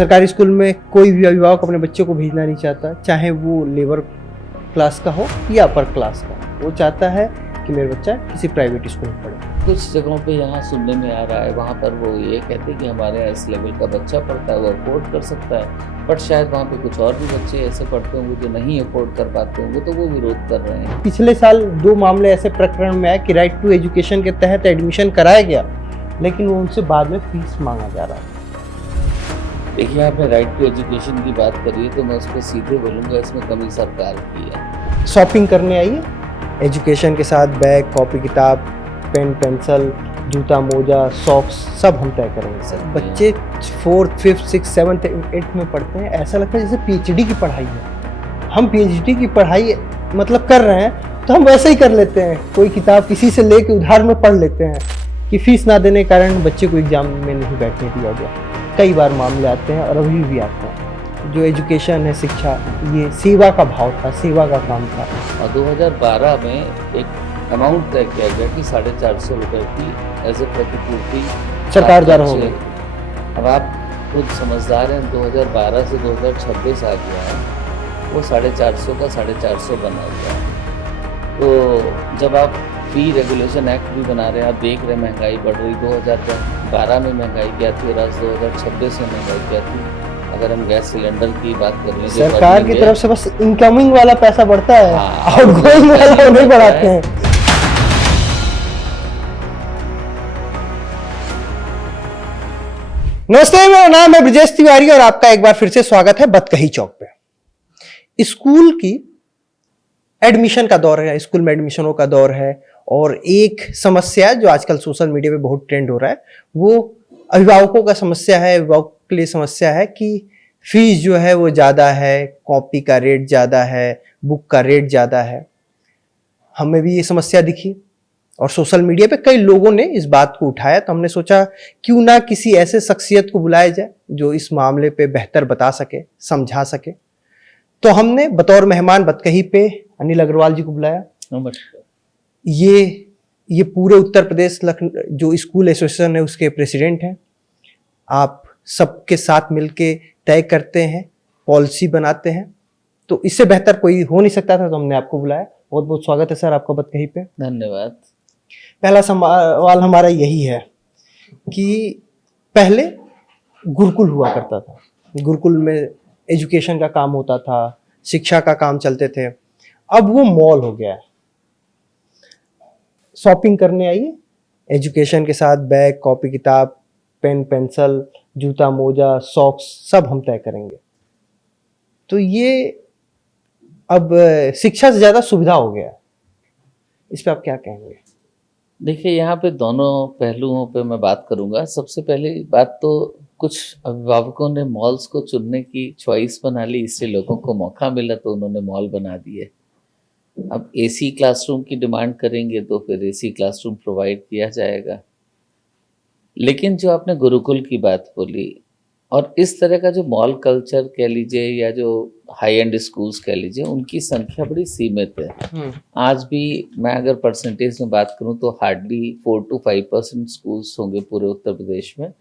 सरकारी स्कूल में कोई भी अभिभावक अपने बच्चे को भेजना नहीं चाहता, चाहे वो लेबर क्लास का हो या अपर क्लास का। वो चाहता है कि मेरा बच्चा किसी प्राइवेट स्कूल में पढ़े। कुछ जगहों पे यहाँ सुनने में आ रहा है, वहाँ पर वो ये कहते हैं कि हमारे यहाँ इस लेवल का बच्चा पढ़ता है, वो अफोर्ड कर सकता है, बट शायद वहाँ पे कुछ और भी बच्चे ऐसे पढ़ते होंगे जो नहीं अफोर्ड कर पाते होंगे, तो वो विरोध कर रहे हैं। पिछले साल 2 मामले ऐसे प्रकरण में आए कि राइट टू एजुकेशन के तहत एडमिशन कराया गया, लेकिन वो उनसे बाद में फीस मांगा जा रहा है। देखिए, आपने राइट टू एजुकेशन की बात करी है, तो मैं उस पर सीधे बोलूँगा, इसमें कमी सरकार की है। शॉपिंग करने आइए, एजुकेशन के साथ बैग, कॉपी किताब, पेन पेंसिल, जूता मोजा, सॉक्स सब हम तय करेंगे सर। बच्चे 4th 5th 6th 7th 8th में पढ़ते हैं, ऐसा लगता है जैसे पीएचडी की पढ़ाई है। हम पीएचडी की पढ़ाई मतलब कर रहे हैं तो हम वैसे ही कर लेते हैं, कोई किताब किसी से लेके उधार में पढ़ लेते हैं कि फीस ना देने के कारण बच्चे को एग्जाम में नहीं बैठने दिया गया। कई बार मामले आते हैं और अभी भी आते हैं। जो एजुकेशन है, शिक्षा, ये सेवा का भाव था, सेवा का काम था। और 2012 में एक अमाउंट तय किया गया कि 450 रुपये की एज ए प्रतिपूर्ति सरकार द्वारा हो गई। अब आप खुद समझदार हैं, 2012 से 2026 आ गया है, वो 450 का 450 बना हुआ है। तो जब आप फी रेगुलेशन एक्ट भी बना रहे हैं, आप देख रहे हैं महंगाई बढ़ रही। 2012 में महंगाई क्या थी और आज 2026 में महंगाई क्या थी। अगर हम गैस सिलेंडर की बात कर लें, सरकार की तरफ से बस इनकमिंग वाला पैसा बढ़ता है, हाँ, आउटगोइंग वाला वो नहीं बढ़ाते हैं। नमस्ते, मेरा नाम है ब्रजेश तिवारी और आपका एक बार फिर से स्वागत है बतकही चौक पे। स्कूल की एडमिशन का दौर है, स्कूल में एडमिशनों का दौर है और एक समस्या जो आजकल सोशल मीडिया पे बहुत ट्रेंड हो रहा है, वो अभिभावकों का समस्या है। अभिभावकों के लिए समस्या है कि फीस जो है वो ज़्यादा है, कॉपी का रेट ज़्यादा है, बुक का रेट ज़्यादा है। हमें भी ये समस्या दिखी और सोशल मीडिया पे कई लोगों ने इस बात को उठाया, तो हमने सोचा क्यों ना किसी ऐसे शख्सियत को बुलाया जाए जो इस मामले पे बेहतर बता सके, समझा सके। तो हमने बतौर मेहमान बतकही पे अनिल अग्रवाल जी को बुलाया। नमस्कार। ये पूरे उत्तर प्रदेश जो स्कूल एसोसिएशन है उसके प्रेसिडेंट हैं। आप सबके साथ मिलके तय करते हैं, पॉलिसी बनाते हैं, तो इससे बेहतर कोई हो नहीं सकता था, तो हमने आपको बुलाया। बहुत बहुत स्वागत है सर आपका बतकही पे। धन्यवाद। पहला सवाल हमारा यही है कि पहले गुरुकुल हुआ करता था, गुरुकुल में एजुकेशन का काम होता था, शिक्षा का काम चलते थे। अब वो मॉल हो गया है। शॉपिंग करने आइए, एजुकेशन के साथ बैग, कॉपी किताब, पेन पेंसिल, जूता मोजा, सॉक्स सब हम तय करेंगे। तो ये अब शिक्षा से ज्यादा सुविधा हो गया है। इस पे आप क्या कहेंगे? देखिए, यहाँ पे दोनों पहलुओं पे मैं बात करूँगा। सबसे पहली बात तो कुछ अभिभावकों ने मॉल्स को चुनने की चॉइस बना ली, इससे लोगों को मौका मिला तो उन्होंने मॉल बना दिए। अब एसी क्लासरूम की डिमांड करेंगे तो फिर एसी क्लासरूम प्रोवाइड किया जाएगा। लेकिन जो आपने गुरुकुल की बात बोली और इस तरह का जो मॉल कल्चर कह लीजिए या जो हाई एंड स्कूल्स कह लीजिए, उनकी संख्या बड़ी सीमित है। आज भी मैं अगर परसेंटेज में बात करूं तो हार्डली 4 to 5% स्कूल्स होंगे पूरे उत्तर प्रदेश में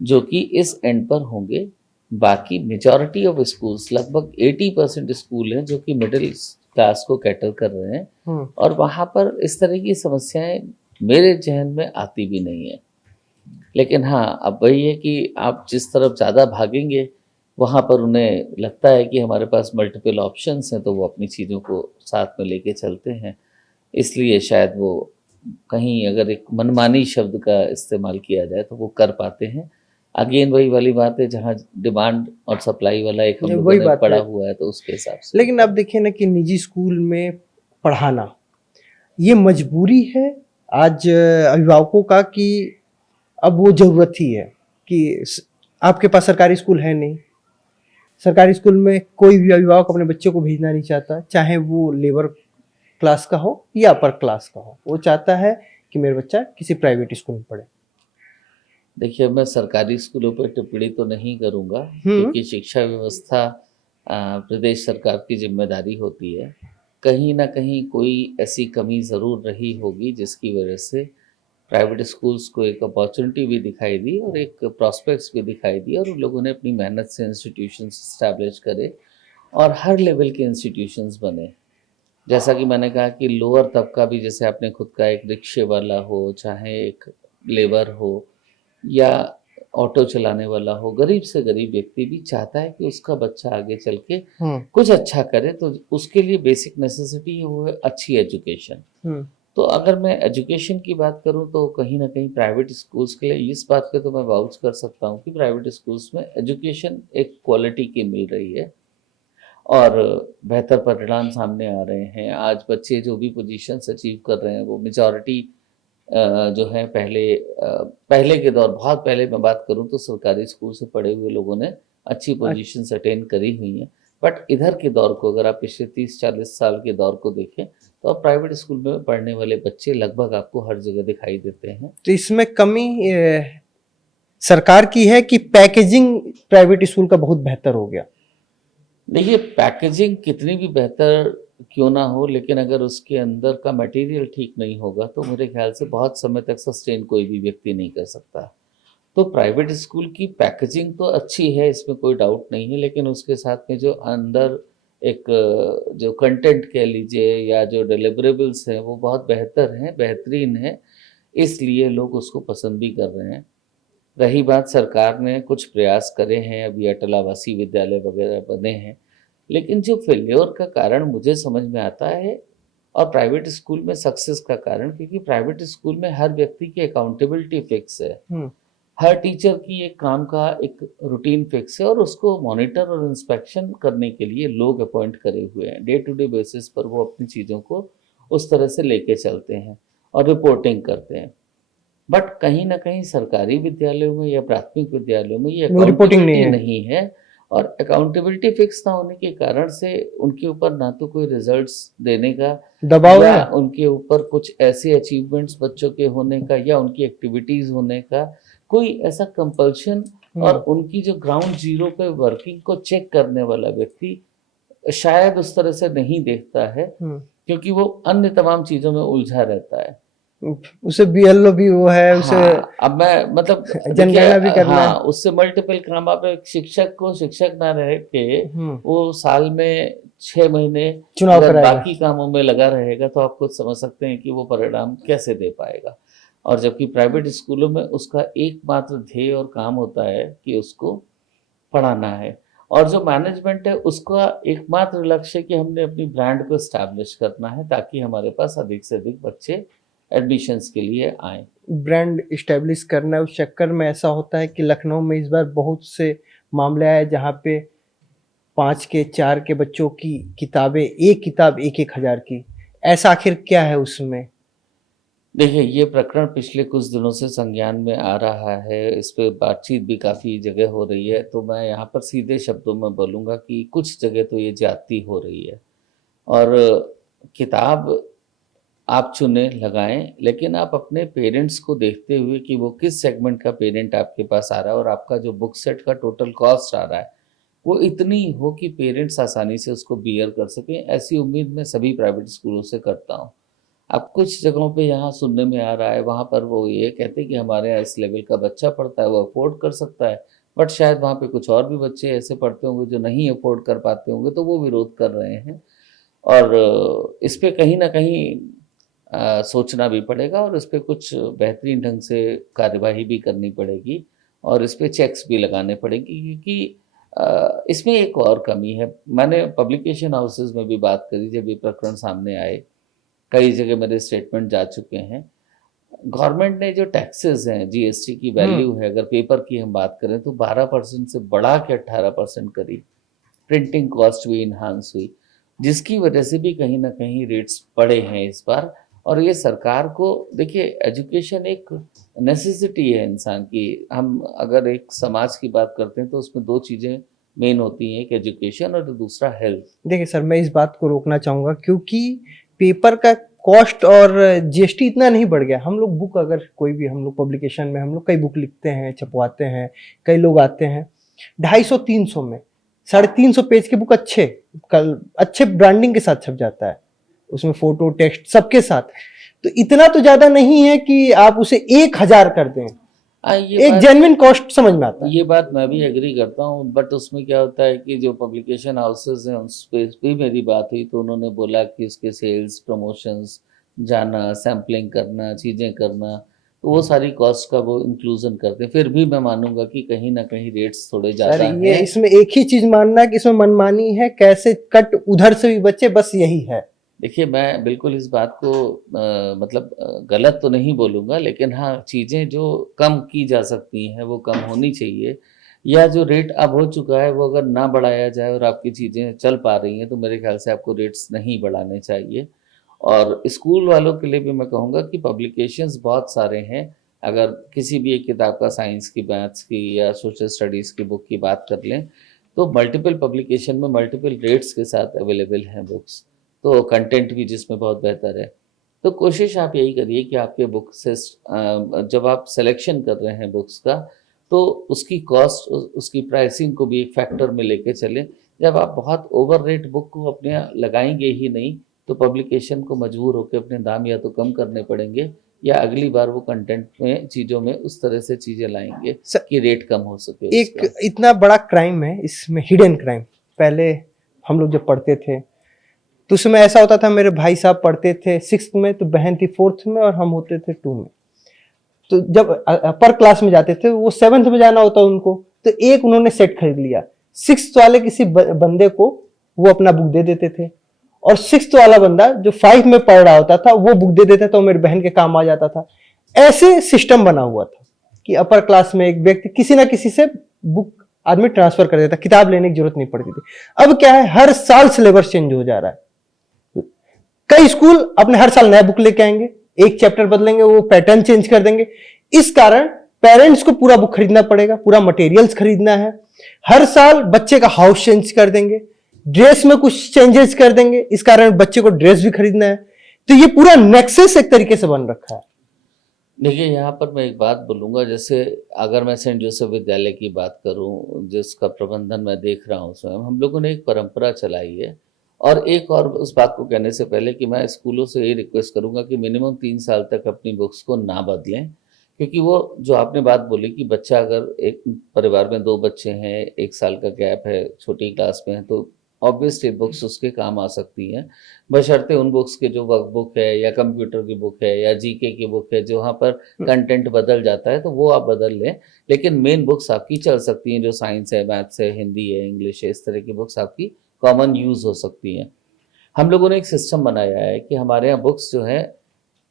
जो कि इस एंड पर होंगे। बाकी मेजॉरिटी ऑफ स्कूल्स, लगभग 80% स्कूल हैं जो कि मिडिल क्लास को कैटर कर रहे हैं और वहाँ पर इस तरह की समस्याएं मेरे जहन में आती भी नहीं है। लेकिन हाँ, अब वही है कि आप जिस तरफ ज़्यादा भागेंगे वहाँ पर उन्हें लगता है कि हमारे पास मल्टीपल ऑप्शंस हैं, तो वो अपनी चीज़ों को साथ में लेके चलते हैं। इसलिए शायद वो कहीं अगर एक मनमानी शब्द का इस्तेमाल किया जाए तो वो कर पाते हैं। अगेन वही वाली बात है, जहाँ डिमांड और सप्लाई वाला एक हम लोगों ने पड़ा हुआ है, तो उसके हिसाब से। लेकिन अब देखिए ना कि निजी स्कूल में पढ़ाना ये मजबूरी है आज अभिभावकों का, कि अब वो जरूरत ही है कि आपके पास सरकारी स्कूल है नहीं। सरकारी स्कूल में कोई भी अभिभावक अपने बच्चे को भेजना नहीं चाहता, चाहे वो लेबर क्लास का हो या अपर क्लास का हो। वो चाहता है कि मेरा बच्चा किसी प्राइवेट स्कूल में पढ़े। देखिए, मैं सरकारी स्कूलों पर टिप्पणी तो नहीं करूँगा क्योंकि शिक्षा व्यवस्था प्रदेश सरकार की जिम्मेदारी होती है। कहीं ना कहीं कोई ऐसी कमी ज़रूर रही होगी जिसकी वजह से प्राइवेट स्कूल्स को एक अपॉर्चुनिटी भी दिखाई दी और एक प्रॉस्पेक्ट्स भी दिखाई दी, और उन लोगों ने अपनी मेहनत से इंस्टीट्यूशंस इस्टेब्लिश करे और हर लेवल के इंस्टीट्यूशंस बने। जैसा कि मैंने कहा कि लोअर तबका भी, जैसे आपने खुद का एक रिक्शे वाला हो, चाहे एक लेबर हो या ऑटो चलाने वाला हो, गरीब से गरीब व्यक्ति भी चाहता है कि उसका बच्चा आगे चल के कुछ अच्छा करे, तो उसके लिए बेसिक नेसेसिटी है वो है अच्छी एजुकेशन। तो अगर मैं एजुकेशन की बात करूं तो कहीं ना कहीं प्राइवेट स्कूल्स के लिए इस बात पे तो मैं वाउच कर सकता हूं कि प्राइवेट स्कूल्स में एजुकेशन एक क्वालिटी की मिल रही है और बेहतर परिणाम सामने आ रहे हैं। आज बच्चे जो भी पोजीशंस अचीव कर रहे हैं वो मेजॉरिटी जो है पहले के दौर, बहुत पहले मैं बात करूं तो सरकारी स्कूल से पढ़े हुए लोगों ने अच्छी पोजीशंस अटेन करी हुई हैं। बट इधर के दौर को अगर आप पिछले 30-40 साल के दौर को देखें तो अब प्राइवेट स्कूल में पढ़ने वाले बच्चे लगभग आपको हर जगह दिखाई देते हैं। तो इसमें कमी सरकार की है कि पैकेजिंग प्राइवेट स्कूल का बहुत बेहतर हो गया? देखिए, पैकेजिंग कितनी भी बेहतर क्यों ना हो, लेकिन अगर उसके अंदर का मटेरियल ठीक नहीं होगा तो मेरे ख्याल से बहुत समय तक सस्टेन कोई भी व्यक्ति नहीं कर सकता। तो प्राइवेट स्कूल की पैकेजिंग तो अच्छी है, इसमें कोई डाउट नहीं है, लेकिन उसके साथ में जो अंदर एक जो कंटेंट कह लीजिए या जो डिलिवरेबल्स हैं वो बहुत बेहतर हैं, बेहतरीन है, इसलिए लोग उसको पसंद भी कर रहे हैं। रही बात, सरकार ने कुछ प्रयास करे हैं, अभी अटल आवासीय विद्यालय वगैरह बने हैं, लेकिन जो फेल्योर का कारण मुझे समझ में आता है और प्राइवेट स्कूल में सक्सेस का कारण, क्योंकि प्राइवेट स्कूल में हर व्यक्ति की अकाउंटेबिलिटी फिक्स है, हर टीचर की एक काम का एक रूटीन फिक्स है और उसको मॉनिटर और इंस्पेक्शन करने के लिए लोग अपॉइंट करे हुए हैं। डे टू डे बेसिस पर वो अपनी चीज़ों को उस तरह से लेके चलते हैं और रिपोर्टिंग करते हैं। बट कहीं ना कहीं सरकारी विद्यालयों में या प्राथमिक विद्यालयों में ये रिपोर्टिंग नहीं है और अकाउंटेबिलिटी फिक्स ना होने के कारण से उनके ऊपर ना तो कोई रिजल्ट्स देने का दबाव या है, उनके ऊपर कुछ ऐसे अचीवमेंट्स बच्चों के होने का या उनकी एक्टिविटीज होने का कोई ऐसा कंपल्शन, और उनकी जो ग्राउंड जीरो पे वर्किंग को चेक करने वाला व्यक्ति शायद उस तरह से नहीं देखता है, क्योंकि वो अन्य तमाम चीजों में उलझा रहता है। उसे बीएलओ भी वो है, उसे अब मैं मतलब जनगणना भी करना है। उससे मल्टीपल काम। आप एक शिक्षक को शिक्षक ना रह के वो साल में 6 महीने चुनाव अगर कराएगा, बाकी कामों में लगा रहेगा तो आप खुद समझ सकते हैं कि वो परिणाम कैसे दे पाएगा। और जबकि प्राइवेट स्कूलों में उसका एकमात्र ध्येय और काम होता है कि उसको पढ़ाना है, और जो मैनेजमेंट है उसका एकमात्र लक्ष्य कि हमने अपनी ब्रांड को स्टैब्लिश करना है ताकि हमारे पास अधिक से अधिक बच्चे एडमिशन्स के लिए आए। ब्रांड इस्टेब्लिश करना, उस चक्कर में ऐसा होता है कि लखनऊ में इस बार बहुत से मामले आए जहाँ पे 5 के 4 के बच्चों की किताबें, एक किताब 1,000 की, ऐसा आखिर क्या है उसमें? देखिए, ये प्रकरण पिछले कुछ दिनों से संज्ञान में आ रहा है, इस पे बातचीत भी काफ़ी जगह हो रही है, तो मैं यहाँ पर सीधे शब्दों में बोलूँगा कि कुछ जगह तो ये ज्यादती हो रही है। और किताब आप चुनें, लगाएं, लेकिन आप अपने पेरेंट्स को देखते हुए कि वो किस सेगमेंट का पेरेंट आपके पास आ रहा है और आपका जो बुक सेट का टोटल कॉस्ट आ रहा है वो इतनी हो कि पेरेंट्स आसानी से उसको बियर कर सकें, ऐसी उम्मीद मैं सभी प्राइवेट स्कूलों से करता हूँ। अब कुछ जगहों पे यहाँ सुनने में आ रहा है, वहाँ पर वो ये कहते हैं कि हमारे यहाँ इस लेवल का बच्चा पढ़ता है, वो अफोर्ड कर सकता है, बट शायद वहाँ पे कुछ और भी बच्चे ऐसे पढ़ते होंगे जो नहीं अफोर्ड कर पाते होंगे, तो वो विरोध कर रहे हैं। और इस पे कहीं ना कहीं सोचना भी पड़ेगा और इस पे कुछ बेहतरीन ढंग से कार्यवाही भी करनी पड़ेगी और इस पे चेक्स भी लगाने पड़ेंगे, क्योंकि इसमें एक और कमी है। मैंने पब्लिकेशन हाउसेज में भी बात करी जब ये प्रकरण सामने आए, कई जगह मेरे स्टेटमेंट जा चुके हैं। गवर्नमेंट ने जो टैक्सेस हैं, जीएसटी की वैल्यू है, अगर पेपर की हम बात करें तो 12% से बढ़ा के 18% करी। प्रिंटिंग कॉस्ट भी इन्हांस हुई, जिसकी वजह से भी कहीं ना कहीं रेट्स बढ़े हैं इस बार। और ये सरकार को, देखिए, एजुकेशन एक नेसेसिटी है इंसान की। हम अगर एक समाज की बात करते हैं तो उसमें 2 चीज़ें मेन होती हैं, एक एजुकेशन और दूसरा हेल्थ। देखिए सर, मैं इस बात को रोकना चाहूँगा क्योंकि पेपर का कॉस्ट और जीएसटी इतना नहीं बढ़ गया। हम लोग बुक, अगर कोई भी हम लोग पब्लिकेशन में हम लोग कई बुक लिखते हैं, छपवाते हैं, कई लोग आते हैं 250-300 में, 350 पेज के बुक अच्छे ब्रांडिंग के साथ छप जाता है, उसमें फोटो टेक्स्ट सबके साथ। तो इतना तो ज्यादा नहीं है कि आप उसे 1000 कर दें। ये एक बात जेन्युइन कॉस्ट समझ में आता है। ये बात मैं भी एग्री करता हूँ, बट उसमें क्या होता है कि जो पब्लिकेशन हाउसेस हैं उस पे भी मेरी बात हुई तो उन्होंने बोला कि उसके सेल्स, प्रमोशंस, जाना, सैम्पलिंग करना, चीज़ें करना, तो वो सारी कॉस्ट का वो इंक्लूजन करते हैं। फिर भी मैं मानूंगा कि कहीं ना कहीं रेट्स थोड़े सर ज़्यादा ये हैं। इसमें एक ही चीज मानना है कि इसमें मनमानी है, कैसे कट उधर से भी बचे, बस यही है। देखिए, मैं बिल्कुल इस बात को मतलब गलत तो नहीं बोलूँगा, लेकिन हाँ, चीज़ें जो कम की जा सकती हैं वो कम होनी चाहिए, या जो रेट अब हो चुका है वो अगर ना बढ़ाया जाए और आपकी चीज़ें चल पा रही हैं तो मेरे ख्याल से आपको रेट्स नहीं बढ़ाने चाहिए। और स्कूल वालों के लिए भी मैं कहूँगा कि पब्लिकेशंस बहुत सारे हैं। अगर किसी भी एक किताब का, साइंस की, मैथ्स की या सोशल स्टडीज़ की बुक की बात कर लें, तो मल्टीपल पब्लिकेशन में मल्टीपल रेट्स के साथ अवेलेबल हैं बुक्स, तो कंटेंट भी जिसमें बहुत बेहतर है। तो कोशिश आप यही करिए कि आपके बुक से जब आप सिलेक्शन कर रहे हैं बुक्स का, तो उसकी कॉस्ट, उसकी प्राइसिंग को भी एक फैक्टर में लेके चलें। जब आप बहुत ओवर रेट बुक को अपने यहाँ लगाएंगे ही नहीं, तो पब्लिकेशन को मजबूर होकर अपने दाम या तो कम करने पड़ेंगे, या अगली बार वो कंटेंट में, चीज़ों में उस तरह से चीज़ें लाएंगे कि रेट कम हो सके एक उसका। इतना बड़ा क्राइम है इसमें, हिडन क्राइम। पहले हम लोग जब पढ़ते थे तो उसमें ऐसा होता था, मेरे भाई साहब पढ़ते थे 6th में, तो बहन थी 4th में और हम होते थे 2 में। तो जब अपर क्लास में जाते थे, वो 7th में जाना होता उनको, तो एक उन्होंने सेट खरीद लिया। 6th वाले किसी बंदे को वो अपना बुक दे देते थे, और 6th वाला बंदा जो 5 में पढ़ रहा होता था वो बुक दे देता था, वो मेरी बहन के काम आ जाता था। ऐसे सिस्टम बना हुआ था कि अपर क्लास में एक व्यक्ति किसी ना किसी से बुक आदमी ट्रांसफर कर देता, किताब लेने की जरूरत नहीं पड़ती थी। अब क्या है, हर साल सिलेबस चेंज हो जा रहा है। कई स्कूल अपने हर साल नया बुक लेके आएंगे, एक चैप्टर बदलेंगे, वो पैटर्न चेंज कर देंगे। इस कारण पेरेंट्स को पूरा बुक खरीदना पड़ेगा, पूरा मटेरियल्स खरीदना है। हर साल बच्चे का हाउस चेंज कर देंगे, ड्रेस में कुछ चेंजेस कर देंगे, इस कारण बच्चे को ड्रेस भी खरीदना है। तो ये पूरा नेक्सस एक तरीके से बन रखा है। देखिए, यहाँ पर मैं एक बात बोलूँगा, जैसे अगर मैं सेंट जोसेफ विद्यालय की बात करूँ, जिसका प्रबंधन मैं देख रहा हूँ स्वयं, हम लोगों ने एक परंपरा चलाई है। और एक और उस बात को कहने से पहले कि मैं स्कूलों से ये रिक्वेस्ट करूँगा कि मिनिमम 3 साल तक अपनी बुक्स को ना बदलें, क्योंकि वो जो आपने बात बोली कि बच्चा, अगर एक परिवार में 2 बच्चे हैं, 1 साल का गैप है, छोटी क्लास में है, तो ऑब्वियसली बुक्स उसके काम आ सकती हैं, बशर्ते उन बुक्स के जो वर्कबुक है या कंप्यूटर की बुक है या जीके की बुक है, जहाँ पर कंटेंट बदल जाता है, तो वो आप बदल लें। लेकिन मेन बुक्स आपकी चल सकती हैं, जो साइंस है, मैथ्स है, हिंदी है, इंग्लिश है, इस तरह की बुक्स आपकी कॉमन यूज़ हो सकती हैं। हम लोगों ने एक सिस्टम बनाया है कि हमारे यहाँ बुक्स जो है,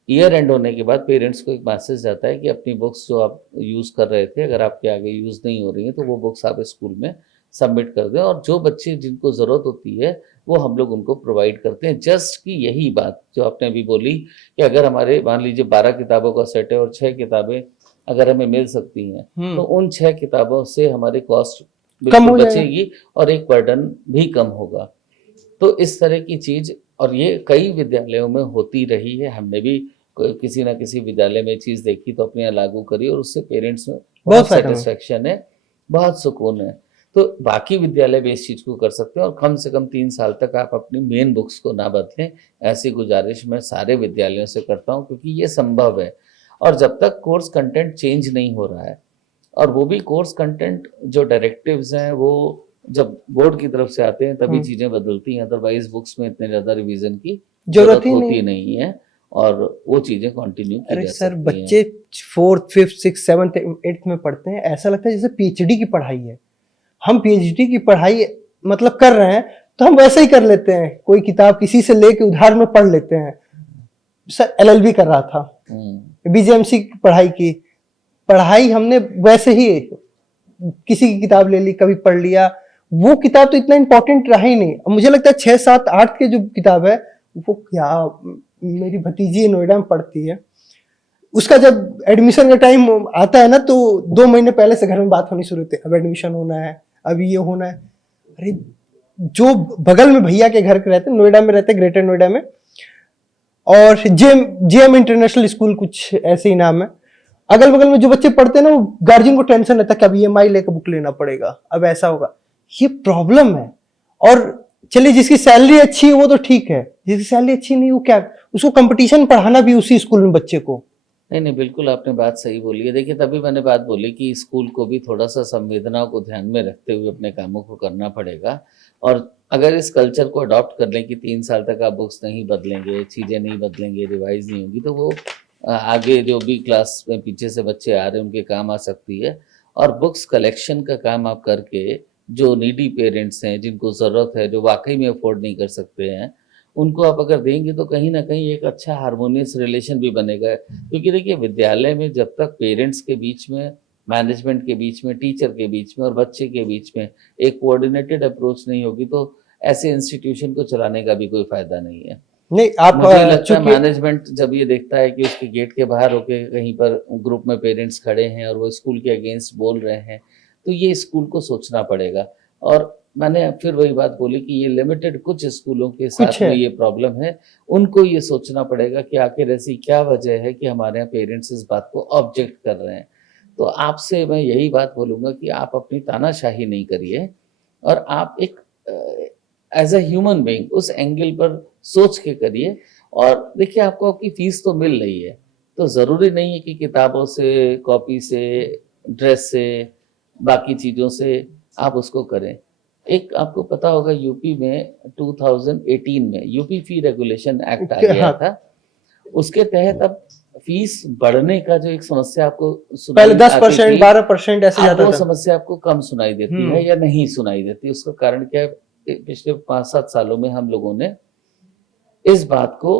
ईयर एंड होने के बाद पेरेंट्स को एक मैसेज जाता है कि अपनी बुक्स जो आप यूज़ कर रहे थे, अगर आपके आगे यूज़ नहीं हो रही हैं, तो वो बुक्स आप स्कूल में सबमिट कर दें, और जो बच्चे जिनको ज़रूरत होती है वो हम लोग उनको प्रोवाइड करते हैं। जस्ट कि यही बात जो आपने अभी बोली कि अगर हमारे, मान लीजिए 12 किताबों का सेट है और 6 किताबें अगर हमें मिल सकती हैं, तो उन 6 किताबों से हमारी कॉस्ट कम हो बिल्कुल जाएगा। बचेगी और एक बर्डन भी कम होगा। तो इस तरह की चीज़, और ये कई विद्यालयों में होती रही है, हमने भी किसी ना किसी विद्यालय में चीज़ देखी तो अपने यहाँ लागू करी, और उससे पेरेंट्स में बहुत फायदा हुआ। सेटिस्फेक्शन है, बहुत सुकून है। तो बाकी विद्यालय भी इस चीज़ को कर सकते हैं, और कम से कम 3 साल तक आप अपनी मेन बुक्स को ना बदलें, ऐसी गुजारिश मैं सारे विद्यालयों से करता हूँ, क्योंकि ये संभव है। और जब तक कोर्स कंटेंट चेंज नहीं हो रहा है, और वो भी कोर्स कंटेंट जो डायरेक्टिव्स हैं वो जब बोर्ड की तरफ से आते हैं तभी चीज़ें बदलती हैं, अदरवाइज बुक्स में इतने ज़्यादा रिवीजन की जरूरत ही होती नहीं। नहीं है, और वो चीज़ें कंटिन्यू की अरे जा सर, सकती हैं। बच्चे 4th 5th 6th 7th 8th में पढ़ते हैं, ऐसा लगता है जैसे पीएचडी की पढ़ाई है। हम पीएचडी की पढ़ाई मतलब कर रहे हैं, तो हम वैसे ही कर लेते हैं, कोई किताब किसी से लेके उधार में पढ़ लेते हैं। सर एलएलबी कर रहा था, बीजेएमसी की पढ़ाई हमने वैसे ही किसी की किताब ले ली, कभी पढ़ लिया। वो किताब तो इतना इंपॉर्टेंट रहा ही नहीं। मुझे लगता है 6 7 8 के जो किताब है, वो क्या, मेरी भतीजी नोएडा में पढ़ती है, उसका जब एडमिशन का टाइम आता है ना, तो 2 महीने पहले से घर में बात होनी शुरू होती है, अब एडमिशन होना है, अभी ये होना है। अरे जो बगल में भैया के घर के रहते, नोएडा में रहते, ग्रेटर नोएडा में, और जेएम इंटरनेशनल स्कूल कुछ ऐसे ही नाम है। अगल बगल में जो बच्चे पढ़ते हैं ना, वो गार्जियन को टेंशन रहता है कि अब ईएमआई लेकर बुक लेना पड़ेगा, अब ऐसा होगा। ये प्रॉब्लम है। और चलिए जिसकी सैलरी अच्छी है वो तो ठीक है, जिसकी सैलरी अच्छी नहीं, वो क्या, उसको कंपटीशन पढ़ाना भी उसी स्कूल में बच्चे को। नहीं नहीं, बिल्कुल आपने बात सही बोली है। देखिए, तभी मैंने बात बोली कि स्कूल को भी थोड़ा सा संवेदनाओं को ध्यान में रखते हुए अपने कामों को करना पड़ेगा। और अगर इस कल्चर को अडॉप्ट कर लें कि 3 साल तक आप बुक्स नहीं बदलेंगे, चीज़ें नहीं बदलेंगे, रिवाइज नहीं होगी, तो वो आगे जो भी क्लास में पीछे से बच्चे आ रहे हैं उनके काम आ सकती है। और बुक्स कलेक्शन का काम आप करके जो नीडी पेरेंट्स हैं, जिनको ज़रूरत है, जो वाकई में अफोर्ड नहीं कर सकते हैं, उनको आप अगर देंगे तो कहीं न कहीं एक अच्छा हार्मोनियस रिलेशन भी बनेगा। क्योंकि देखिए, विद्यालय में जब तक पेरेंट्स के बीच में, मैनेजमेंट के बीच में, टीचर के बीच में और बच्चे के बीच में एक कोऑर्डिनेटेड अप्रोच नहीं होगी, तो ऐसे इंस्टीट्यूशन को चलाने का भी कोई फ़ायदा नहीं है। नहीं आप मुझे लगता है चूंकि मैनेजमेंट जब ये देखता है कि उसके गेट के बाहर होके कहीं पर ग्रुप में पेरेंट्स खड़े हैं और वो स्कूल के अगेंस्ट बोल रहे हैं, तो ये स्कूल को सोचना पड़ेगा। और मैंने फिर वही बात बोली कि ये लिमिटेड कुछ स्कूलों के कुछ साथ है। में ये प्रॉब्लम है। उनको ये सोचना पड़ेगा कि आखिर ऐसी क्या वजह है कि हमारे यहाँ पेरेंट्स इस बात को ऑब्जेक्ट कर रहे हैं। तो आपसे मैं यही बात बोलूँगा कि आप अपनी तानाशाही नहीं करिए और आप एक एज़ अ ह्यूमन बीइंग उस एंगल पर सोच के करिए। और देखिए, आपको आपकी फ़ीस तो मिल रही है, तो ज़रूरी नहीं है कि किताबों से, कॉपी से, ड्रेस से, बाकी चीज़ों से आप उसको करें। एक आपको पता होगा, यूपी में 2018 में यूपी फ़ी रेगुलेशन एक्ट आ गया हाँ, था। उसके तहत अब फ़ीस बढ़ने का जो एक समस्या आपको पहले सुनाई आती 10% थी, 12% ऐसे अब जाता वो था। समस्या आपको कम सुनाई देती है या नहीं सुनाई देती। उसका कारण क्या है? पिछले 5-7 सालों में हम लोगों ने इस बात को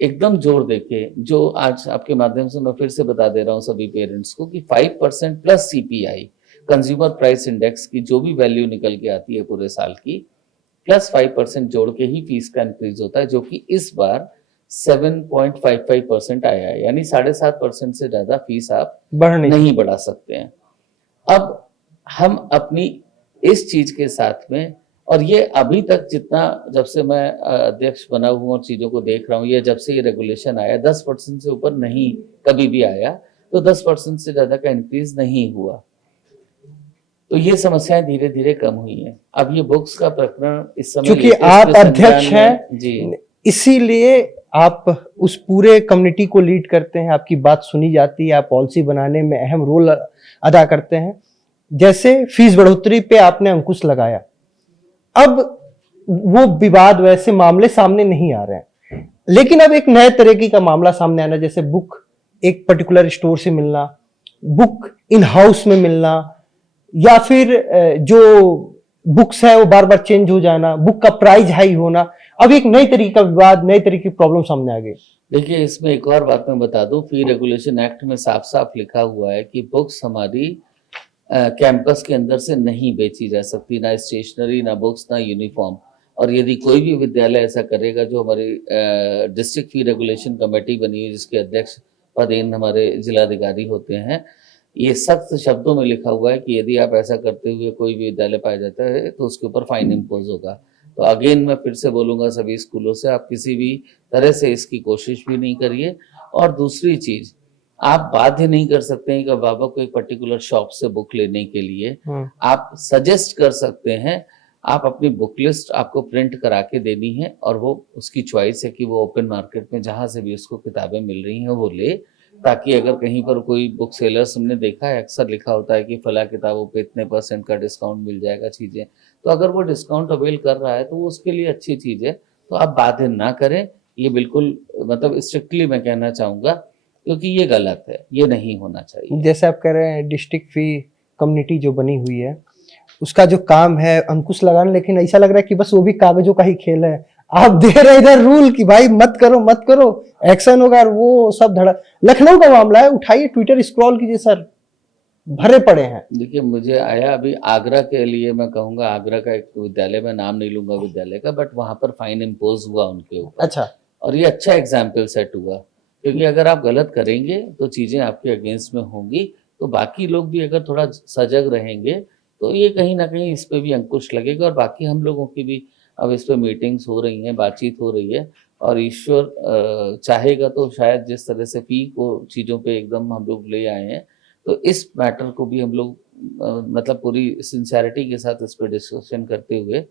एकदम जोर देके, जो आज आपके माध्यम से मैं फिर से बता दे रहा हूँ सभी पेरेंट्स को, कि 5% plus CPI, consumer price index की जो भी वैल्यू निकल के आती है पूरे साल की, प्लस 5% जोड़ के ही फीस का इंक्रीज होता है, जो कि इस बार 7.55% आया है। यानी 7.5% से ज्यादा फीस आप बढ़ नहीं नहीं बढ़ा सकते हैं। अब हम अपनी इस चीज के साथ में, और ये अभी तक जितना, जब से मैं अध्यक्ष बना हूँ और चीजों को देख रहा हूँ, ये जब से ये रेगुलेशन आया 10% से ऊपर नहीं कभी भी आया, तो 10% से ज्यादा का इंक्रीज नहीं हुआ। तो ये समस्याएं धीरे धीरे कम हुई हैं। अब ये बुक्स का प्रकरण इस समय क्योंकि लेटेस्ट आप में संज्ञान अध्यक्ष में, हैं, जी इसीलिए आप उस पूरे कम्युनिटी को लीड करते हैं, आपकी बात सुनी जाती है, आप पॉलिसी बनाने में अहम रोल अदा करते हैं। जैसे फीस बढ़ोतरी पे आपने अंकुश लगाया, अब वो विवाद, वैसे मामले सामने नहीं आ रहे हैं, लेकिन अब एक नए तरीके का मामला सामने आना, जैसे बुक एक पर्टिकुलर स्टोर से मिलना, बुक इन हाउस में मिलना, या फिर जो बुक्स है वो बार बार चेंज हो जाना, बुक का प्राइस हाई होना। अब एक नई तरीके का विवाद, नई तरीके की प्रॉब्लम सामने आ गई। देखिए, इसमें एक और बात मैं बता दूं, फी रेगुलेशन एक्ट में साफ साफ लिखा हुआ है कि बुक्स हमारी कैंपस के अंदर से नहीं बेची जा सकती, ना स्टेशनरी, ना बुक्स, ना यूनिफॉर्म। और यदि कोई भी विद्यालय ऐसा करेगा, जो हमारी डिस्ट्रिक्ट फी रेगुलेशन कमेटी बनी है, जिसके अध्यक्ष पदेन हमारे जिलाधिकारी होते हैं, ये सख्त शब्दों में लिखा हुआ है कि यदि आप ऐसा करते हुए कोई भी विद्यालय पाया जाता है तो उसके ऊपर फाइन इम्पोज होगा। तो अगेन मैं फिर से बोलूँगा सभी स्कूलों से, आप किसी भी तरह से इसकी कोशिश भी नहीं करिए। और दूसरी चीज़, आप बाध्य नहीं कर सकते हैं कि अभिभावक को एक पर्टिकुलर शॉप से बुक लेने के लिए। आप सजेस्ट कर सकते हैं, आप अपनी बुक लिस्ट आपको प्रिंट करा के देनी है और वो उसकी चॉइस है कि वो ओपन मार्केट में जहाँ से भी उसको किताबें मिल रही हैं वो ले। ताकि अगर कहीं पर कोई बुक सेलर्स, हमने देखा है अक्सर लिखा होता है कि फला किताबों पे इतने % का डिस्काउंट मिल जाएगा, चीज़ें, तो अगर वो डिस्काउंट अवेल कर रहा है तो वो उसके लिए अच्छी चीज़ है। तो आप बाध्य ना करें, ये बिल्कुल, मतलब स्ट्रिक्टली मैं कहना चाहूँगा, क्योंकि ये गलत है, ये नहीं होना चाहिए। जैसे आप कह रहे हैं डिस्ट्रिक्ट फी कम्युनिटी जो बनी हुई है, उसका जो काम है अंकुश लगाना, लेकिन ऐसा लग रहा है कि बस वो भी कागजों का ही खेल है। आप दे रहे इधर रूल कि भाई मत करो मत करो, एक्शन होगा, और वो सब धड़ा। लखनऊ का मामला है, उठाइए, ट्विटर स्क्रॉल कीजिए सर, भरे पड़े हैं। देखिए, मुझे आया अभी आगरा के लिए, मैं कहूँगा आगरा का एक विद्यालय, मैं नाम नहीं लूंगा विद्यालय का, बट वहाँ पर फाइन इम्पोज हुआ उनके ऊपर। अच्छा, और ये अच्छा एग्जाम्पल सेट हुआ, क्योंकि अगर आप गलत करेंगे तो चीज़ें आपके अगेंस्ट में होंगी, तो बाकी लोग भी अगर थोड़ा सजग रहेंगे तो ये कहीं ना कहीं इस पे भी अंकुश लगेगा। और बाकी हम लोगों की भी अब इस पे मीटिंग्स हो रही हैं, बातचीत हो रही है, और ईश्वर चाहेगा तो शायद जिस तरह से फी को चीज़ों पे एकदम हम लोग ले आए हैं, तो इस मैटर को भी हम लोग मतलब पूरी सिंसियरिटी के साथ इस पर डिस्कशन करते हुए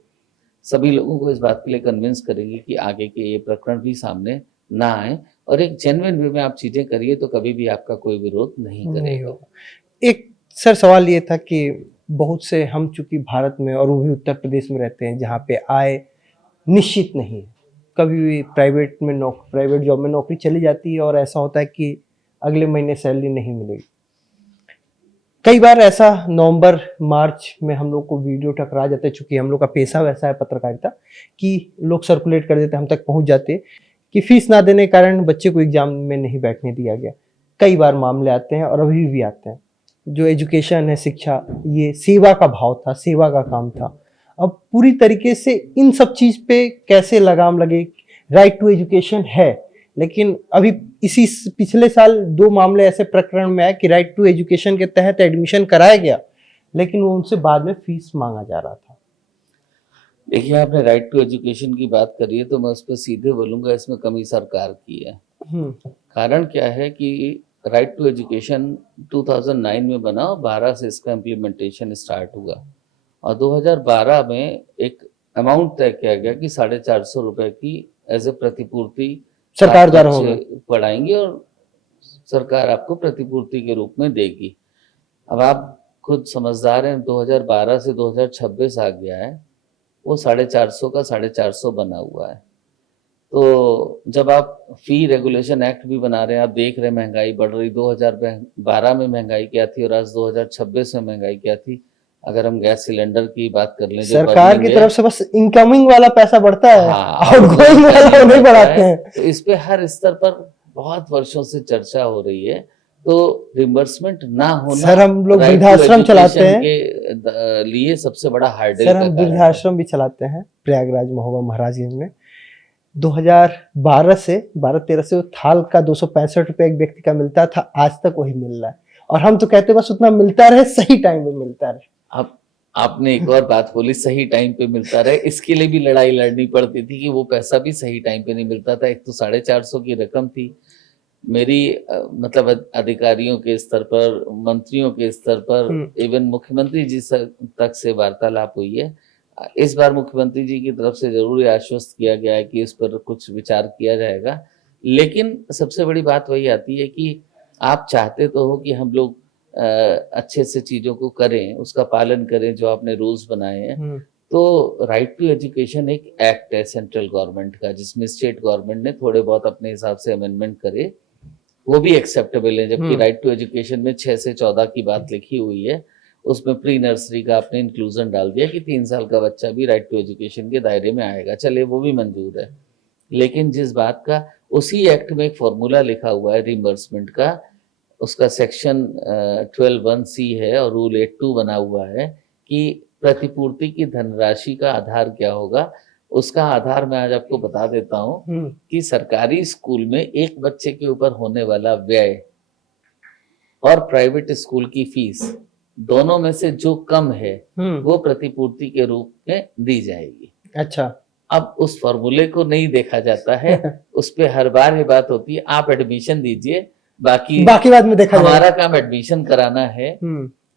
सभी लोगों को इस बात के लिए कन्विंस करेंगे कि आगे के ये प्रकरण भी सामने ना आए, और एक जेन्युइन वे में आप चीजें करिए तो कभी भी आपका कोई विरोध नहीं नहीं करेगा। होगा। एक सर सवाल ये था कि बहुत से हम चूंकि भारत में और वो भी उत्तर प्रदेश में रहते हैं जहाँ पे आय निश्चित नहीं है, कभी भी प्राइवेट जॉब में नौकरी चली जाती है और ऐसा होता है कि अगले महीने सैलरी नहीं मिलेगी। कई बार ऐसा नवंबर मार्च में हम लोग को वीडियो टकरा जाते हैं, चूंकि हम लोग का पेशा वैसा है पत्रकारिता कि लोग सर्कुलेट कर देते हैं, हम तक पहुंच जाते हैं कि फीस ना देने के कारण बच्चे को एग्जाम में नहीं बैठने दिया गया। कई बार मामले आते हैं और अभी भी आते हैं। जो एजुकेशन है, शिक्षा, ये सेवा का भाव था, सेवा का काम था। अब पूरी तरीके से इन सब चीज पे कैसे लगाम लगे? राइट टू एजुकेशन है, लेकिन अभी इसी पिछले साल 2 मामले ऐसे प्रकरण में आए कि राइट टू एजुकेशन के तहत एडमिशन कराया गया, लेकिन वो उनसे बाद में फीस मांगा जा रहा था। देखिए, आपने राइट टू एजुकेशन की बात करी है तो मैं उस पर सीधे बोलूंगा, इसमें कमी सरकार की है। कारण क्या है कि राइट टू एजुकेशन 2009 में बना और 12 से इसका इम्प्लीमेंटेशन स्टार्ट हुआ, और 2012 में एक अमाउंट तय किया गया कि 450 रुपए की एज ए प्रतिपूर्ति सरकार द्वारा बच्चे होगा। पढ़ाएंगे और सरकार आपको प्रतिपूर्ति के रूप में देगी। अब आप खुद समझदार हैं, 2012 से 2026 आ गया है, वो 450 का 450 बना हुआ है। तो जब आप फी रेगुलेशन एक्ट भी बना रहे हैं, आप देख रहे हैं महंगाई बढ़ रही। 2012 में महंगाई क्या थी और आज 2026 में महंगाई क्या थी? अगर हम गैस सिलेंडर की बात कर लें, जो सरकार की बर्निंग तरफ से बस इनकमिंग वाला पैसा बढ़ता है, हाँ, आउटगोइंग वाला नहीं बढ़ाते हैं। तो इस पे हर स्तर पर बहुत वर्षों से चर्चा हो रही है। तो रिम्बर्समेंट ना होना सर हम लोग right to वृद्धाश्रम चलाते education हैं। के लिए सबसे बड़ा हार्डल सर का हम कारण है। वृद्धाश्रम भी चलाते हैं प्रयागराज महोबा महाराजगंज में। 2012 से 12-13 से वो थाल का 265 रुपये एक व्यक्ति का मिलता था, आज तक वही मिल रहा है। और हम तो कहते हैं बस उतना मिलता रहे, सही टाइम पे मिलता रहे। अब आपने एक और बात बोली, सही टाइम पे मिलता रहे। इसके लिए भी लड़ाई लड़नी पड़ती थी कि वो पैसा भी सही टाइम पे नहीं मिलता था। एक तो 450 की रकम थी। मेरी मतलब अधिकारियों के स्तर पर, मंत्रियों के स्तर पर, इवन मुख्यमंत्री जी तक से वार्तालाप हुई है। इस बार मुख्यमंत्री जी की तरफ से जरूर आश्वस्त किया गया है कि इस पर कुछ विचार किया जाएगा। लेकिन सबसे बड़ी बात वही आती है कि आप चाहते तो हो कि हम लोग अच्छे से चीजों को करें, उसका पालन करें जो आपने रूल्स बनाए हैं। तो राइट टू एजुकेशन एक एक्ट है सेंट्रल गवर्नमेंट का, जिसमें स्टेट गवर्नमेंट ने थोड़े बहुत अपने हिसाब से अमेंडमेंट करे, वो भी एक्सेप्टेबल है। जबकि राइट टू एजुकेशन में 6 से 14 की बात लिखी हुई है, उसमें प्री नर्सरी का आपने इंक्लूजन डाल दिया कि 3 साल का बच्चा भी राइट टू एजुकेशन के दायरे में आएगा। चले, वो भी मंजूर है। लेकिन जिस बात का उसी एक्ट में एक फॉर्मूला लिखा हुआ है रिम्बर्समेंट का, उसका सेक्शन 12(1)(c) है और रूल 8(2) बना हुआ है कि प्रतिपूर्ति की धनराशि का आधार क्या होगा। उसका आधार मैं आज आपको बता देता हूँ कि सरकारी स्कूल में एक बच्चे के ऊपर होने वाला व्यय और प्राइवेट स्कूल की फीस, दोनों में से जो कम है वो प्रतिपूर्ति के रूप में दी जाएगी। अच्छा, अब उस फॉर्मूले को नहीं देखा जाता है। उस पे हर बार ये बात होती है, आप एडमिशन दीजिए, बाकी बाद में देखा हमारा काम एडमिशन कराना है।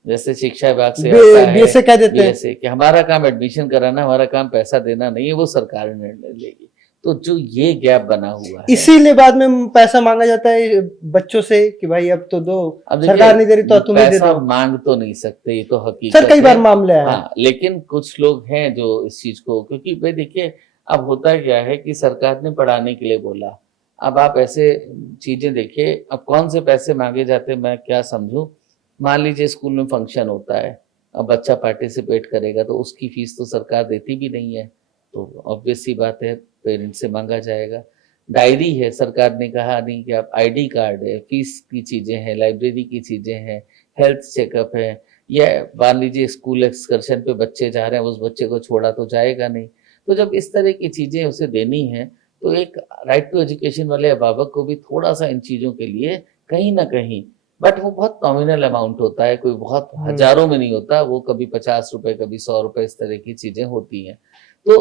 जैसे शिक्षा विभाग से जाएगा। आता है बीएसए कह देते हैं BSA कि हमारा काम एडमिशन कराना, हमारा काम पैसा देना नहीं है, वो सरकार निर्णय लेगी। तो जो ये गैप बना हुआ है, इसीलिए बाद में पैसा मांगा जाता है बच्चों से कि भाई अब तो दो, अब सरकार नहीं दे रही तो तुम्हें दे पैसा दो। मांग तो नहीं सकते, ये तो हकीकत सर कई बार मामले आए। हाँ, लेकिन कुछ लोग हैं जो इस चीज को, क्योंकि भाई देखिए अब होता क्या है कि सरकार ने पढ़ाने के लिए बोला। अब आप ऐसे चीजें देखिए, अब कौन से पैसे मांगे जाते हैं मैं क्या समझूं। मान लीजिए स्कूल में फंक्शन होता है, अब बच्चा पार्टिसिपेट करेगा तो उसकी फीस तो सरकार देती भी नहीं है, तो ऑब्वियस सी बात है पेरेंट्स से मांगा जाएगा। डायरी है, सरकार ने कहा नहीं कि आप ID कार्ड है, फीस की चीजें हैं, लाइब्रेरी की चीजें हैं, हेल्थ चेकअप है, या मान लीजिए स्कूल एक्सकर्शन पे बच्चे जा रहे हैं, उस बच्चे को छोड़ा तो जाएगा नहीं। तो जब इस तरह की चीजें उसे देनी है तो एक राइट टू एजुकेशन वाले अभिभावक को भी थोड़ा सा इन चीजों के लिए कहीं ना कहीं, बट वो बहुत नॉमिनल अमाउंट होता है, कोई बहुत हजारों में नहीं होता, वो कभी 50 रुपए, कभी 100 रुपए, इस तरह की चीजें होती हैं। तो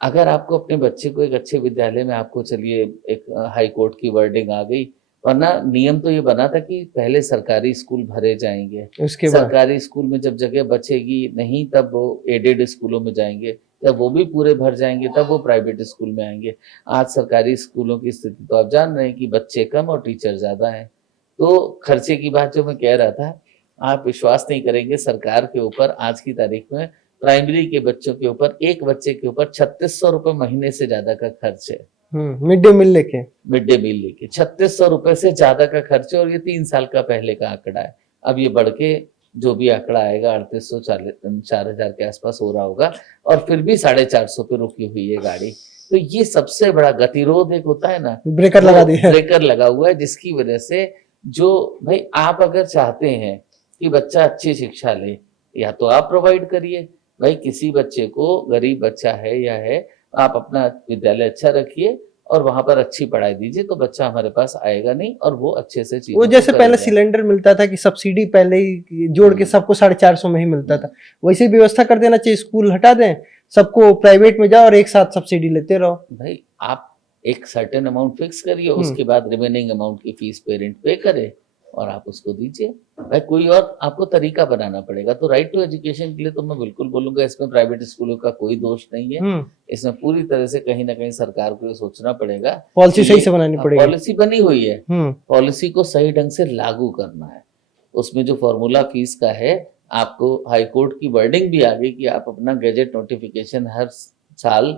अगर आपको अपने बच्चे को एक अच्छे विद्यालय में, आपको चलिए एक हाई कोर्ट की वर्डिंग आ गई वरना नियम तो ये बना था कि पहले सरकारी स्कूल भरे जाएंगे, उसके बाद सरकारी स्कूल में जब जगह बचेगी नहीं तब वो एडेड स्कूलों में जाएंगे, जब वो भी पूरे भर जाएंगे तब वो प्राइवेट स्कूल में आएंगे। आज सरकारी स्कूलों की स्थिति तो आप जान रहे हैं कि बच्चे कम और टीचर ज्यादा हैं। तो खर्चे की बात जो मैं कह रहा था, आप विश्वास नहीं करेंगे, सरकार के ऊपर आज की तारीख में प्राइमरी के बच्चों के ऊपर एक बच्चे के ऊपर 3600 रुपए महीने से ज्यादा का खर्च है। मिड डे मील लेके मिड डे मील लेके 3600 रुपए से ज्यादा का खर्च है, और ये 3 साल का पहले का आंकड़ा है। अब ये बढ़ के जो भी आंकड़ा आएगा 3800-4000 के आसपास हो रहा होगा, और फिर भी 450 पे रुकी हुई है गाड़ी। तो ये सबसे बड़ा गतिरोध एक होता है ना, ब्रेकर लगा दिया है। ब्रेकर लगा हुआ है, जिसकी वजह से जो भाई आप अगर चाहते हैं कि बच्चा अच्छी शिक्षा ले, या तो आप प्रोवाइड करिए, भाई किसी बच्चे को, गरीब बच्चा है या है, आप अपना विद्यालय अच्छा रखिए और वहां पर अच्छी पढ़ाई दीजिए, तो बच्चा हमारे पास आएगा नहीं और वो अच्छे से चीजों वो को जैसे पहले करेगा। सिलेंडर मिलता था कि सब्सिडी पहले ही जोड़ के सबको 450 में ही मिलता था, वैसे व्यवस्था कर देना चाहिए, स्कूल हटा दें, सबको प्राइवेट में जाओ और एक साथ सब्सिडी लेते रहो। भाई आप एक सर्टेन अमाउंट फिक्स करिए, उसके बाद रिमेनिंग अमाउंट की फीस पेरेंट पे करे और आप उसको दीजिए। भाई कोई और आपको तरीका बनाना पड़ेगा। तो राइट टू एजुकेशन के लिए तो मैं बिल्कुल बोलूंगा, इसमें प्राइवेट स्कूलों का कोई दोष नहीं है। इसमें पूरी तरह से कहीं ना कहीं सरकार को ये सोचना पड़ेगा, पॉलिसी सही से बनानी पड़ेगी। पॉलिसी बनी हुई है, पॉलिसी को सही ढंग से लागू करना है। उसमें जो फॉर्मूला फीस का है, आपको हाई कोर्ट की वर्डिंग भी आ गई कि आप अपना गैजेट नोटिफिकेशन हर साल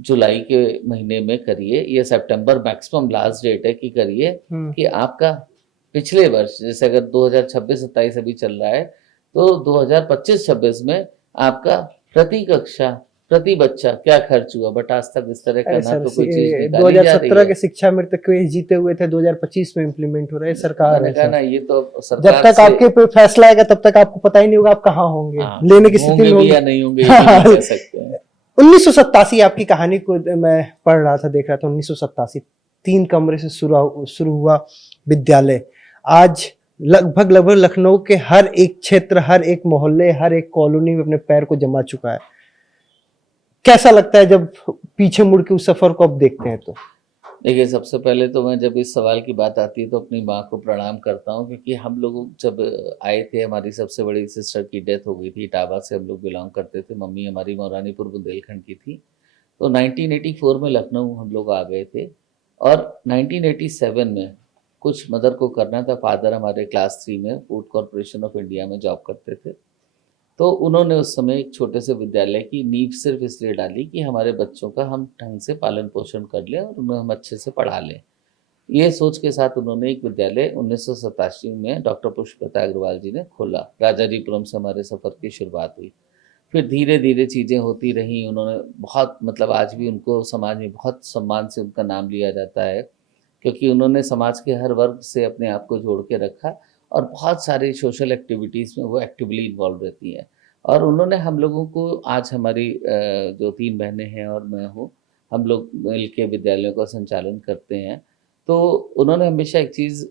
जुलाई के महीने में करिए, ये सितंबर मैक्सिमम लास्ट डेट है कि करिए, कि आपका पिछले वर्ष, जैसे अगर 2026-27 अभी चल रहा है, तो 2025-26 में आपका प्रति कक्षा, प्रति बच्चा क्या खर्च हुआ, बट आज तक इस तरह का ना तो कोई चीज निकाली जा रही 2017 है। के शिक्षा में तक केस जीते हुए थे, 2025 में इम्प्लीमेंट हो रहा है। सरकार मैंने कहा ना, ये तो जब सरकार तक से आपके पे फैसला आएगा तब तक आपको पता ही नहीं होगा आप कहाँ होंगे, लेने की स्थिति होंगे में भी होंगे या नहीं होंगे, ये भी नहीं कह सकते हैं। 1987 आपकी कहानी को मैं पढ़ रहा था, देख रहा था। 1987 3 कमरे से शुरू हुआ विद्यालय, आज लगभग लखनऊ के हर एक क्षेत्र, हर एक मोहल्ले, हर एक कॉलोनी में अपने पैर को जमा चुका है। कैसा लगता है जब पीछे मुड़ के उस सफर को अब देखते हैं? तो देखिए, सबसे पहले तो मैं, जब इस सवाल की बात आती है तो अपनी माँ को प्रणाम करता हूँ, क्योंकि हम लोग जब आए थे, हमारी सबसे बड़ी सिस्टर की डेथ हो गई थी। इटावा से हम लोग बिलोंग करते थे, मम्मी हमारी मौरानीपुर बुंदेलखंड की थी। तो 1984 में लखनऊ हम लोग आ गए थे, और 1987 में कुछ मदर को करना था। फादर हमारे क्लास 3 में फूड कॉरपोरेशन ऑफ इंडिया में जॉब करते थे। तो उन्होंने उस समय एक छोटे से विद्यालय की नींव सिर्फ इसलिए डाली कि हमारे बच्चों का हम ढंग से पालन पोषण कर लें और उन्हें हम अच्छे से पढ़ा लें। ये सोच के साथ उन्होंने एक विद्यालय 1987 में डॉक्टर पुष्पलता अग्रवाल जी ने खोला। राजाजीपुरम से हमारे सफ़र की शुरुआत हुई। फिर धीरे धीरे चीज़ें होती रहीं। उन्होंने बहुत, मतलब आज भी उनको समाज में बहुत सम्मान से उनका नाम लिया जाता है, क्योंकि उन्होंने समाज के हर वर्ग से अपने आप को जोड़ के रखा, और बहुत सारी सोशल एक्टिविटीज़ में वो एक्टिवली इन्वॉल्व रहती हैं। और उन्होंने हम लोगों को, आज हमारी जो 3 बहनें हैं और मैं हूँ, हम लोग मिल के विद्यालयों का संचालन करते हैं। तो उन्होंने हमेशा एक चीज़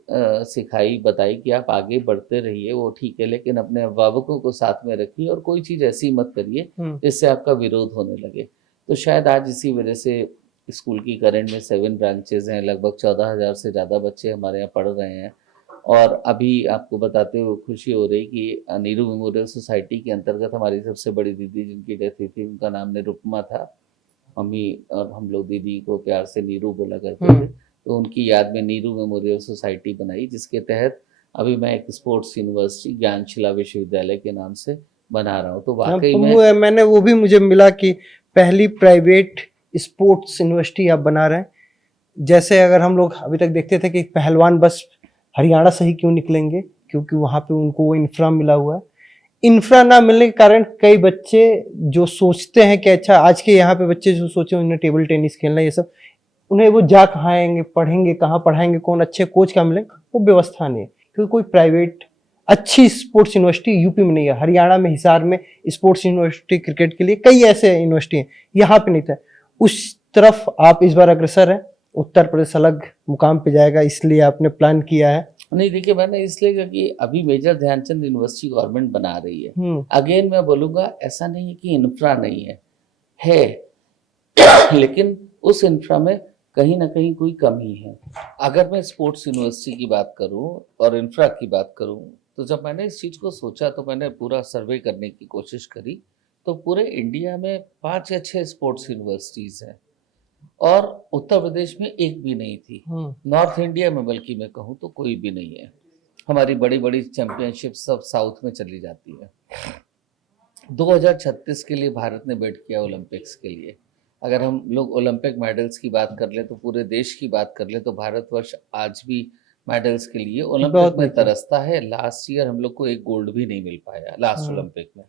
सिखाई, बताई कि आप आगे बढ़ते रहिए, वो ठीक है, लेकिन अपने अभिभावकों को साथ में रखिए और कोई चीज़ ऐसी मत करिए जिससे आपका विरोध होने लगे। तो शायद आज इसी वजह से स्कूल की करंट में 7 ब्रांचेज हैं, लगभग 14,000 से ज़्यादा बच्चे हमारे यहाँ पढ़ रहे हैं। और अभी आपको बताते हुए खुशी हो रही कि नीरू मेमोरियल सोसाइटी के अंतर्गत हमारी सबसे बड़ी दीदी जिनकी डेथ हुई थी, उनका नाम निरुपमा था। मम्मी और हम लोग दीदी को प्यार से नीरू बोला करते थे। तो उनकी याद में नीरू मेमोरियल सोसाइटी बनाई, जिसके तहत अभी मैं एक स्पोर्ट्स यूनिवर्सिटी ज्ञानशिला विश्वविद्यालय के नाम से बना रहा हूँ। तो वाकई में मैंने वो भी मुझे मिला कि पहली प्राइवेट स्पोर्ट्स यूनिवर्सिटी आप बना रहे हैं। जैसे अगर हम लोग अभी तक देखते थे कि पहलवान बस हरियाणा से ही क्यों निकलेंगे, क्योंकि वहाँ पे उनको वो इंफ्रा मिला हुआ है। इंफ्रा ना मिलने के कारण कई बच्चे जो सोचते हैं कि अच्छा, आज के यहाँ पे बच्चे जो सोचे उन्हें टेबल टेनिस खेलना, ये सब, उन्हें वो जा कहाँ आएंगे, पढ़ेंगे कहाँ, पढ़ाएंगे कौन, अच्छे कोच कहाँ मिलेंगे, वो व्यवस्था नहीं है। क्योंकि कोई प्राइवेट अच्छी स्पोर्ट्स यूनिवर्सिटी यूपी में नहीं है। हरियाणा में हिसार में स्पोर्ट्स यूनिवर्सिटी क्रिकेट के लिए कई ऐसे यूनिवर्सिटी हैं, यहाँ पे नहीं था। उस तरफ आप इस बार अग्रसर हैं, उत्तर प्रदेश अलग मुकाम पे जाएगा, इसलिए आपने प्लान किया है? नहीं, देखिए, मैंने इसलिए कहा कि अभी मेजर ध्यानचंद यूनिवर्सिटी गवर्नमेंट बना रही है। अगेन मैं बोलूँगा, ऐसा नहीं है कि इंफ्रा नहीं है, लेकिन उस इंफ्रा में कहीं ना कहीं कोई कमी है। अगर मैं स्पोर्ट्स यूनिवर्सिटी की बात करूं और इंफ्रा की बात करूं, तो जब मैंने इस चीज़ को सोचा तो मैंने पूरा सर्वे करने की कोशिश करी। तो पूरे इंडिया में 5 या 6 स्पोर्ट्स यूनिवर्सिटीज़ हैं और उत्तर प्रदेश में एक भी नहीं थी। नॉर्थ इंडिया में बल्कि मैं कहूँ तो कोई भी नहीं है। हमारी बड़ी बड़ी चैंपियनशिप सब साउथ में चली जाती है। 2036 के लिए भारत ने बेट किया ओलंपिक्स के लिए। अगर हम लोग ओलंपिक मेडल्स की बात कर ले, तो पूरे देश की बात कर ले, तो भारतवर्ष आज भी मेडल्स के लिए ओलंपिक में तरसता है। लास्ट ईयर हम लोग को एक गोल्ड भी नहीं मिल पाया लास्ट ओलंपिक में।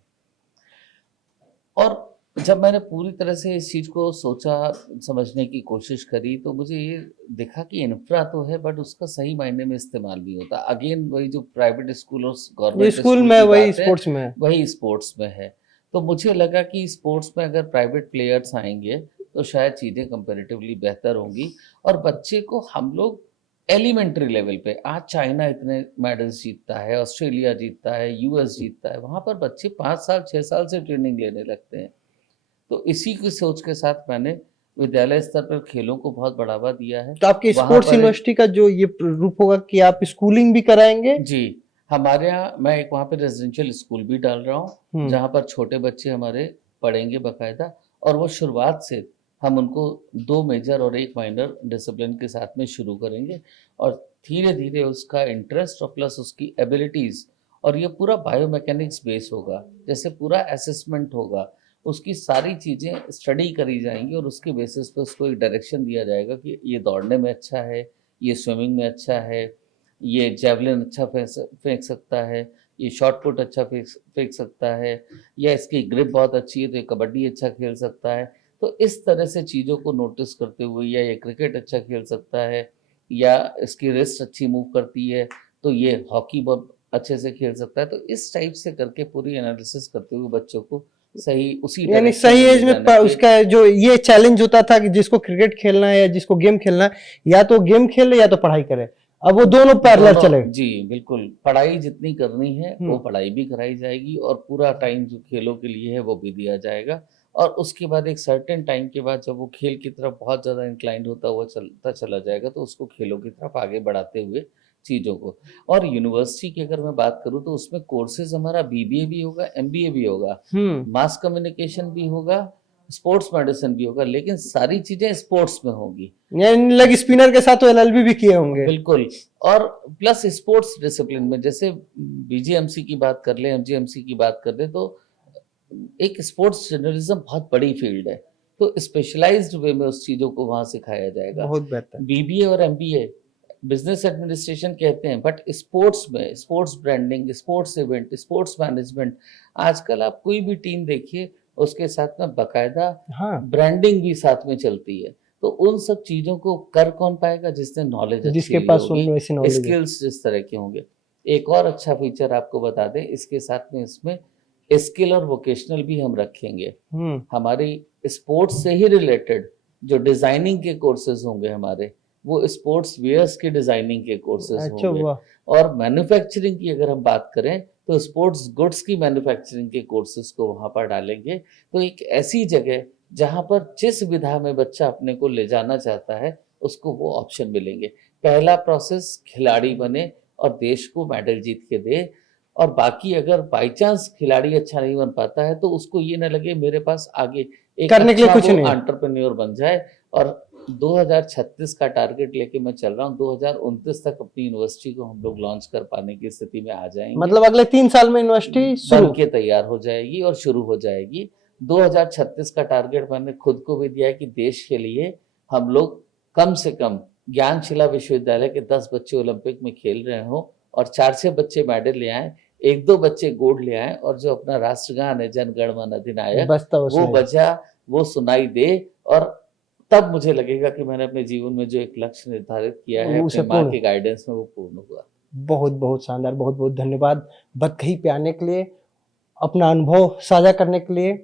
और जब मैंने पूरी तरह से इस चीज़ को सोचा, समझने की कोशिश करी, तो मुझे ये दिखा कि इंफ्रा तो है बट उसका सही मायने में इस्तेमाल नहीं होता। अगेन वही जो प्राइवेट स्कूल और गवर्नमेंट स्कूल में वही स्पोर्ट्स में वही स्पोर्ट्स में है। तो मुझे लगा कि स्पोर्ट्स में अगर प्राइवेट प्लेयर्स आएंगे तो शायद चीज़ें कंपैरेटिवली बेहतर होंगी और बच्चे को हम लोग एलिमेंट्री लेवल पे, आज चाइना इतने मेडल्स जीतता है, ऑस्ट्रेलिया जीतता है, यूएस जीतता है, वहाँ पर बच्चे 5 साल 6 साल से ट्रेनिंग लेने लगते हैं। तो इसी की सोच के साथ मैंने विद्यालय स्तर पर खेलों को बहुत बढ़ावा दिया है। तो आपकी स्पोर्ट्स यूनिवर्सिटी का जो ये रूप होगा कि आप स्कूलिंग भी कराएंगे? जी, हमारे यहाँ मैं एक वहाँ पे रेजिडेंशियल स्कूल भी डाल रहा हूँ जहाँ पर छोटे बच्चे हमारे पढ़ेंगे बाकायदा, और वो शुरुआत से हम उनको 2 मेजर और 1 माइनर डिसिप्लिन के साथ में शुरू करेंगे और धीरे धीरे उसका इंटरेस्ट और प्लस उसकी एबिलिटीज़, और ये पूरा बायोमैकेनिक्स बेस होगा, जैसे पूरा असेसमेंट होगा, उसकी सारी चीज़ें स्टडी करी जाएंगी और उसके बेसिस पे उसको एक डायरेक्शन दिया जाएगा कि ये दौड़ने में अच्छा है, ये स्विमिंग में अच्छा है, ये जेवलिन अच्छा फेंक सकता है, ये शॉट पुट अच्छा फेंक सकता है, या इसकी ग्रिप बहुत अच्छी है तो ये कबड्डी अच्छा खेल सकता है। तो इस तरह से चीज़ों को नोटिस करते हुए, या ये क्रिकेट अच्छा खेल सकता है, या इसकी रिस्ट अच्छी मूव करती है तो ये हॉकी बहुत अच्छे से खेल सकता है। तो इस टाइप से करके पूरी एनालिसिस करते हुए बच्चों को सही उसी यानी सही एज में उसका जो ये चैलेंज होता था कि जिसको क्रिकेट खेलना है या जिसको गेम खेलना है, या तो गेम खेले या तो पढ़ाई करे, अब वो दोनों पैरेलल चले। जी बिल्कुल, पढ़ाई जितनी करनी है वो पढ़ाई भी कराई जाएगी और पूरा टाइम जो खेलों के लिए है वो भी दिया जाएगा। और उसके बाद एक सर्टेन टाइम के बाद जब वो खेल की तरफ बहुत ज़्यादा इंक्लाइंड होता हुआ चलता चला जाएगा तो उसको खेलों की तरफ आगे बढ़ाते हुए चीज़ों को। और यूनिवर्सिटी की अगर मैं बात करूं तो उसमें कोर्सेज हमारा बीबीए भी होगा, एमबीए भी होगा, मास कम्युनिकेशन भी होगा, स्पोर्ट्स मेडिसिन भी होगा, लेकिन सारी चीजें स्पोर्ट्स में होगी। लेग स्पिनर के साथ तो एलएलबी भी किए होंगे। बिल्कुल, और प्लस स्पोर्ट्स डिसिप्लिन में जैसे बीजीएमसी की बात कर ले, एमजीएमसी की बात कर ले, तो एक स्पोर्ट्स जर्नलिज्म बहुत बड़ी फील्ड है, तो स्पेशलाइज्ड वे में उस चीजों को वहां सिखाया जाएगा। बहुत बेहतर। बीबीए और एमबीए बिजनेस एडमिनिस्ट्रेशन कहते हैं, बट स्पोर्ट्स में sports branding, sports event, sports management, आजकल आप कोई भी टीम देखिए उसके साथ में बाकायदा ब्रांडिंग भी साथ में चलती है। तो उन सब चीजों को कर कौन पाएगा? जिसने नॉलेज, जिसके पास स्किल्स जिस तरह के होंगे। एक और अच्छा फीचर आपको बता दें, इसके साथ में इसमें स्किल और वोकेशनल भी हम रखेंगे। हमारी स्पोर्ट्स से ही रिलेटेड जो डिजाइनिंग के कोर्सेज होंगे हमारे, वो स्पोर्ट्स वेयर्स के डिजाइनिंग के कोर्सेज होंगे। और मैन्युफैक्चरिंग की अगर हम बात करें तो स्पोर्ट्स गुड्स की मैन्युफैक्चरिंग के कोर्सेज को वहां पर डालेंगे। तो एक ऐसी जगह जहां पर जिस विधा में बच्चा अपने को ले जाना चाहता है उसको वो ऑप्शन मिलेंगे। पहला प्रोसेस खिलाड़ी बने और देश को मेडल जीत के दे, और बाकी अगर बाई चांस खिलाड़ी अच्छा नहीं बन पाता है तो उसको ये ना लगे मेरे पास आगे एक करने के लिए कुछ नहीं, एंटरप्रेन्योर बन जाए। और 2036 का टारगेट लेके मैं चल रहा हूँ, 2029 तक अपनी यूनिवर्सिटी को हम लोग लॉन्च कर पाने की स्थिति में आ जाएंगे। मतलब अगले 3 साल में यूनिवर्सिटी बन के तैयार हो जाएगी और शुरू हो जाएगी। 2036 का टारगेट मैंने खुद को भी दिया है कि देश के लिए हम लोग कम से कम ज्ञानशिला विश्वविद्यालय के 10 बच्चे ओलंपिक में खेल रहे हों और 4-6 बच्चे मेडल ले आए, 1-2 बच्चे गोल्ड ले आए, और जो अपना राष्ट्रगान है जन गण मन अधिनायक वो बजा, वो सुनाई दे, और तब मुझे लगेगा कि मैंने अपने जीवन में जो एक लक्ष्य निर्धारित किया है अपने माँ के गाइडेंस में, वो पूर्ण हुआ। बहुत बहुत शानदार, बहुत बहुत धन्यवाद बतकही पे आने के लिए, अपना अनुभव साझा करने के लिए,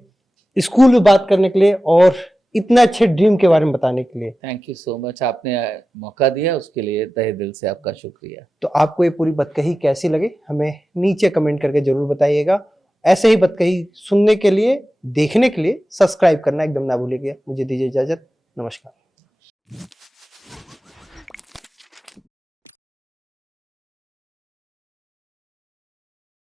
स्कूल में बात करने के लिए और इतना अच्छे ड्रीम के बारे में बताने के लिए। थैंक यू सो मच, आपने मौका दिया उसके लिए तहे दिल से आपका शुक्रिया। तो आपको ये पूरी बतकही कैसी लगी हमें नीचे कमेंट करके जरूर बताइएगा। ऐसे ही बतकही सुनने के लिए, देखने के लिए सब्सक्राइब करना एकदम ना भूलिएगा। मुझे दीजिए इजाजत, नमस्कार।